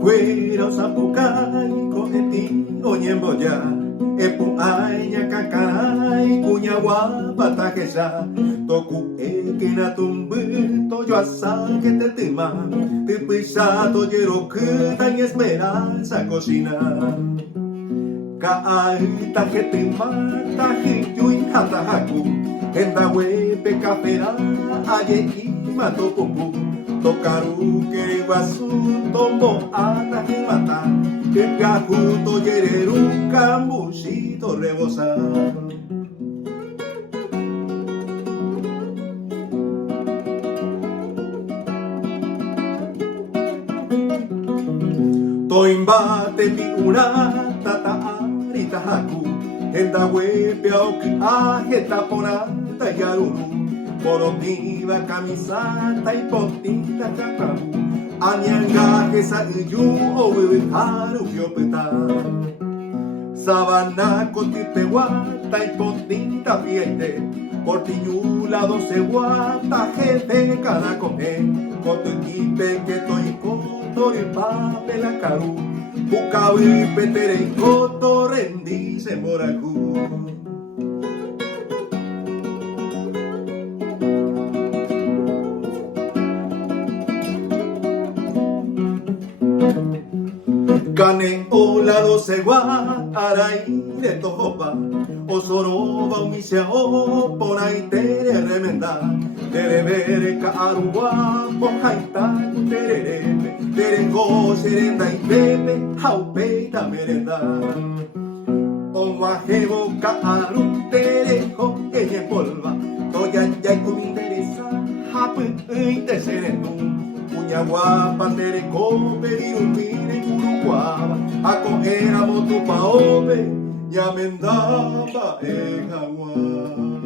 cuera usapucay coeti oñemboya epu aña cacaray cuñagua patajeya toku ekena tumbuto yo asa que te tima te pisado yero kuta en esperanza cocina Kaita hetimata hiyui hatahaku Enda wepe kapera aye imato pumpu Tokaru kerewasu tombo ata himata Kepiaku toyereru kambushito rebosa Toimbate mi una tata Tahaku, enda wepe auk ajeta ponata yaruru, porotiva camisata y potita cacabu, añangaje sa yu o haru piopeta, sabana cotiteguata y potita piede, portillula doce guata jefe cada come, cotuquipe que toy coto y papel a caru. Bukawi petere koto rendi semboraku Kane ola doce wa arai de tohopa Osoroba umisia o porai tere remenda Tere bere ka arugua pohaita terere Terengo serenda y bebe haupeita merenda Omajevo ka aru terejo ella polva Toya ya kumi teresa hapu te serendu Puña guapa tere kope virumire kuruguaba Ako era motu paope Yamendaba e jaguar